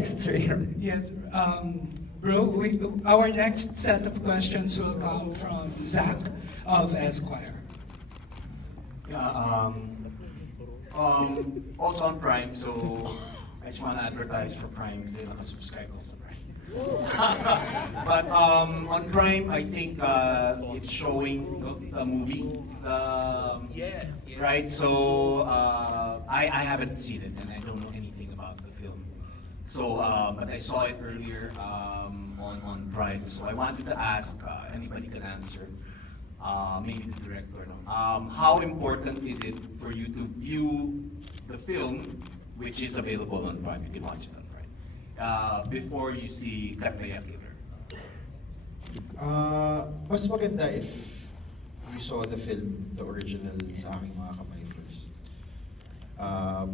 next? Yes, bro, our next set of questions will come from Zach of Esquire. Yeah, also on Prime, so I just want to advertise for Prime kasi nakasubscribe ko sa Prime. But on Prime, I think it's showing the movie. Yes. Right, so I haven't seen it and I don't know anything about the film. So, but I saw it earlier on Prime. So I wanted to ask, anybody can answer, maybe the director, no? How important is it for you to view the film, which is available on Prime? You can watch it on Prime before you see CATTLEYA Killer. Mas maganda if you saw the film, the original Sa Aking Mga Kamay first.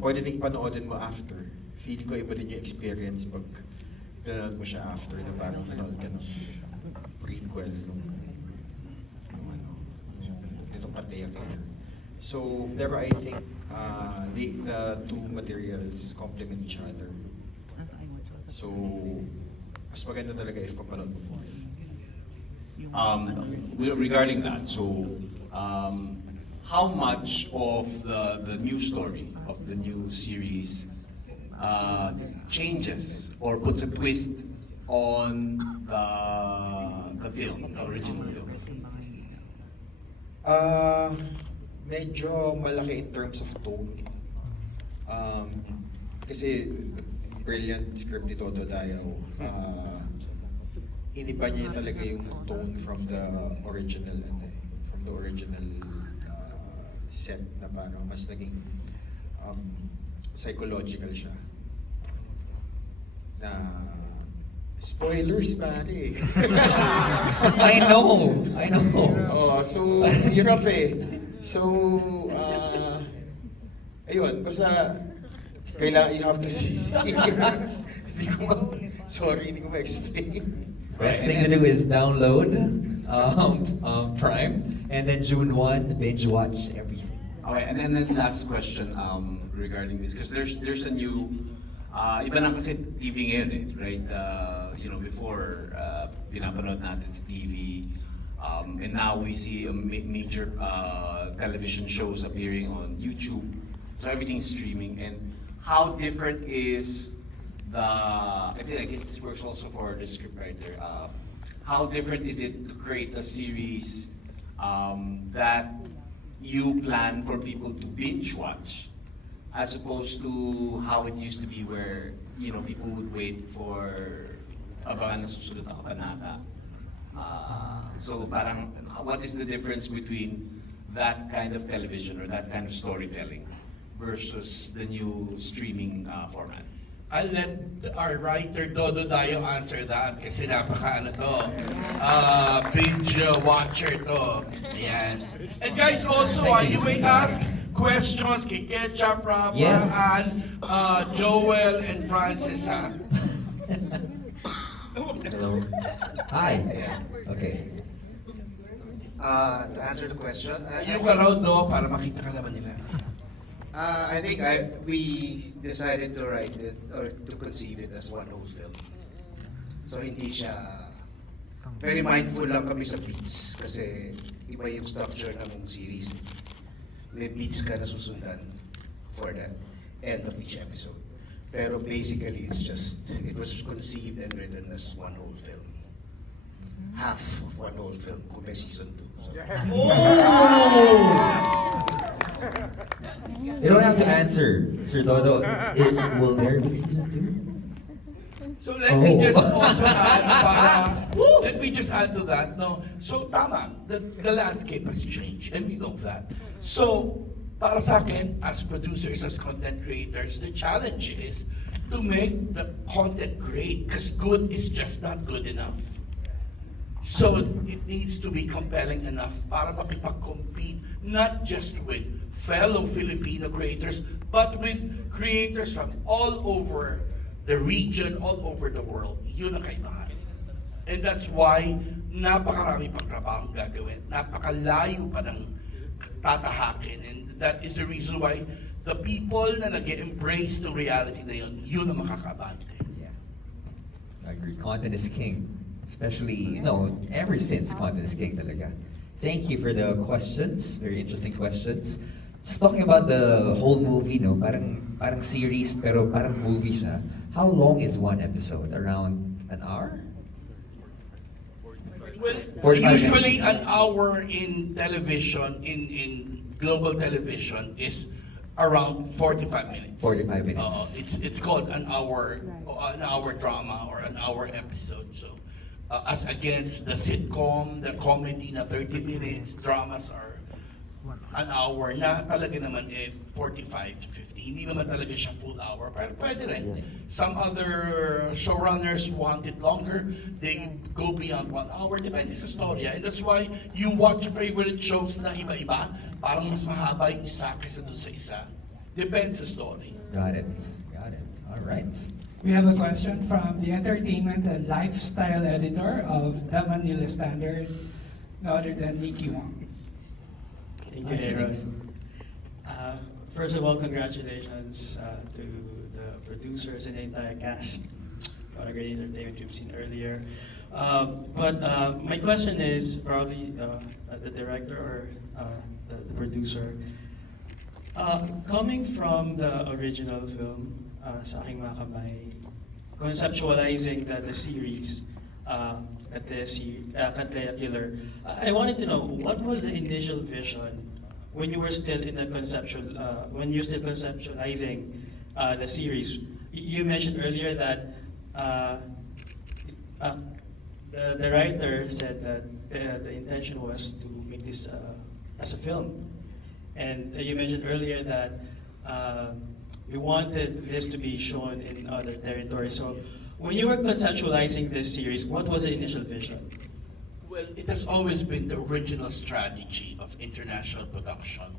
Pwede ding panoodin mo after. Feeling ko iba din yung experience pag pinanood mo siya after na parang nanood ka ng prequel nung nitong CATTLEYA Killer. So, pero I think the two materials complement each other. So, mas maganda talaga if papanood mo both. Regarding that, so how much of the new story of the new series changes or puts a twist on the film, the original film? Medyo malaki in terms of tone. Kasi brilliant script ni Toto Dayaw. Iniba niya talaga yung tone from the original set na parang mas naging psychological siya. Na spoilers pare. I know. Oh, so hirap eh. So ayun, basta kailangan you have to see. Hindi ko ma-explain. Best thing to do is download Prime, and then June 1, binge watch everything. Okay, and then last question regarding this, because there's a new, iba na kasi TV ngayon eh, right? Before pinapanood natin sa TV, and now we see major television shows appearing on YouTube, so everything's streaming. And how different is I guess this works also for the scriptwriter. How different is it to create a series that you plan for people to binge watch, as opposed to how it used to be, where people would wait for abangan na susunod na kabanata. So parang, what is the difference between that kind of television or that kind of storytelling versus the new streaming format? I'll let our writer Dodo Dayo answer that kasi napaka binge watcher to. Ayan. And guys, also you may ask questions kay Ketchup, Rafa, Yes. Ann, Joel, and Francis. Hello. Hi. Okay. To answer the question, Yung ka raw para makita ka naman nila. I think we decided to write it or to conceive it as one whole film. So hindi siya, very mindful lang kami sa beats kasi iba yung structure ng series. May beats ka na susundan for the end of each episode. Pero basically it was conceived and written as one whole film. Half of one whole film kung may season 2. So, Yes. You don't have to answer, Sir Dodo. Will there be season 2? So let me just also let me just add to that. No, so tama, the landscape has changed, and we know that. So para sa akin, as producers, as content creators, the challenge is to make the content great, because good is just not good enough. So it needs to be compelling enough para makipag-compete not just with fellow Filipino creators, but with creators from all over the region, all over the world. Yun ang kaibahan. And that's why napakarami pang trabaho gagawin. Napakalayo pa ng tatahakin. And that is the reason why the people na nag-embrace ng reality na yun ang makakabante. I agree. Content is king. Especially, ever since content is king talaga. Thank you for the questions. Very interesting questions. Just talking about the whole movie, no? Parang series, pero parang movie siya. How long is one episode? Around an hour? Well, 45 usually minutes. an hour in television, in global television, is around 45 minutes. 45 minutes. It's called an hour drama or an hour episode. So, as against the sitcom, the comedy na 30 minutes, dramas are an hour na talaga naman 45 to 50. Hindi naman talaga siya full hour. Pero pwede rin. Some other showrunners want it longer. They go beyond 1 hour. Depende sa storya. And that's why you watch favorite shows na iba-iba. Parang mas mahaba yung isa kaysa dun sa isa. Depende sa story. Got it. All right. We have a question from the entertainment and lifestyle editor of The Manila Standard, no other than Nikki Wong. Thank you, Aaron. First of all, congratulations to the producers and the entire cast. What a great entertainment you've seen earlier. But my question is probably the director or the producer. Coming from the original film, Sa Aking Mga Kamay, conceptualizing the series, CATTLEYA Killer, I wanted to know, what was the initial vision when you were still in the when you're still conceptualizing the series? You mentioned earlier that the writer said that the intention was to make this as a film. And you mentioned earlier that you wanted this to be shown in other territories. So when you were conceptualizing this series, what was the initial vision? Well, it has always been the original strategy of international production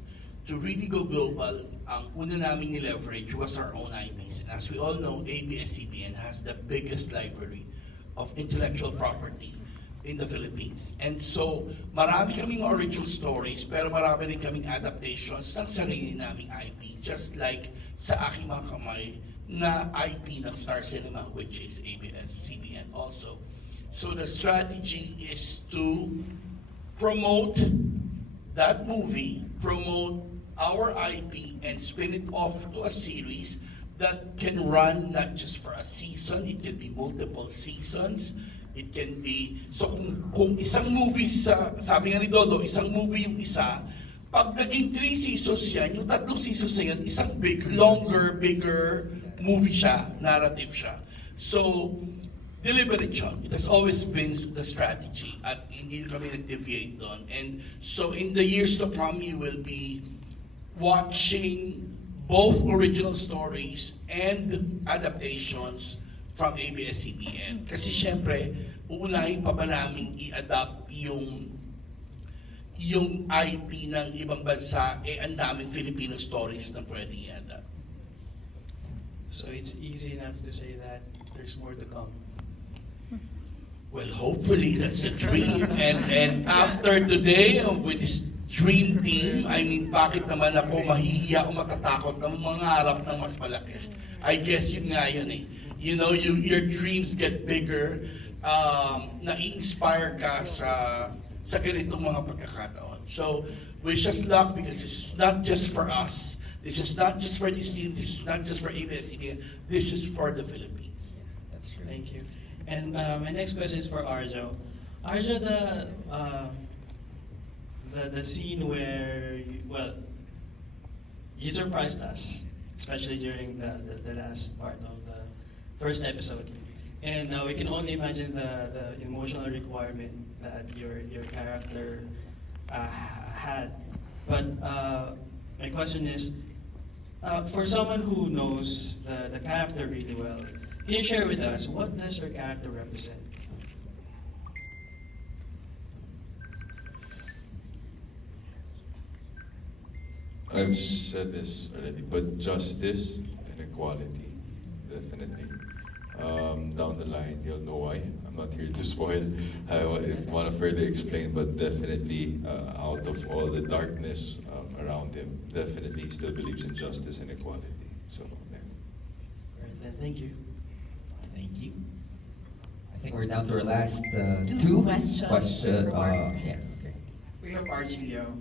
to really go global. Ang una naming ni-leverage was our own IPs. And as we all know, ABS-CBN has the biggest library of intellectual property in the Philippines. And so, marami kaming original stories, pero marami rin kaming adaptations ng sarili naming IP, just like Sa Aking Mga Kamay na IP ng Star Cinema, which is ABS-CBN also. So the strategy is to promote that movie, promote our IP, and spin it off to a series that can run not just for a season, it can be multiple seasons, it can be, so kung isang movie sabi nga ni Dodo, isang movie yung isa, pag naging 3 seasons yan, yung 3 seasons na yan, isang bigger movie siya, narrative siya. So, deliberate siya. It has always been the strategy at hindi kami nag-deviate doon. And so in the years to come, you will be watching both original stories and adaptations from ABS-CBN. Kasi syempre, uunahin pa ba namin i-adapt yung IP ng ibang bansa, ang daming Filipino stories na pwedeng i-adapt. So it's easy enough to say that there's more to come. Well, hopefully that's a dream. And after today, with this dream team, I mean, bakit naman ako mahihiya o matatakot na mangarap ng mas malaki? I guess yun nga yun eh. You know, your dreams get bigger, na-inspire ka sa ganitong mga pagkakataon. So, wish us luck because this is not just for us. This is not just for this team. This is not just for ABS-CBN. This is for the Philippines. That's true. Thank you. And my next question is for Arjo. Arjo, the scene where you surprised us, especially during the last part of the first episode, and we can only imagine the emotional requirement that your character had. But my question is, for someone who knows the character really well, can you share with us what does your character represent? I've said this already, but justice and equality, definitely. Down the line, you'll know why. I'm not here to spoil. I want to further explain, but definitely, out of all the darkness around him, definitely he still believes in justice and equality. So, yeah. Right, then, thank you. Thank you. we're down to our last Two two questions. question. Four. Yes. We have Archie Leo.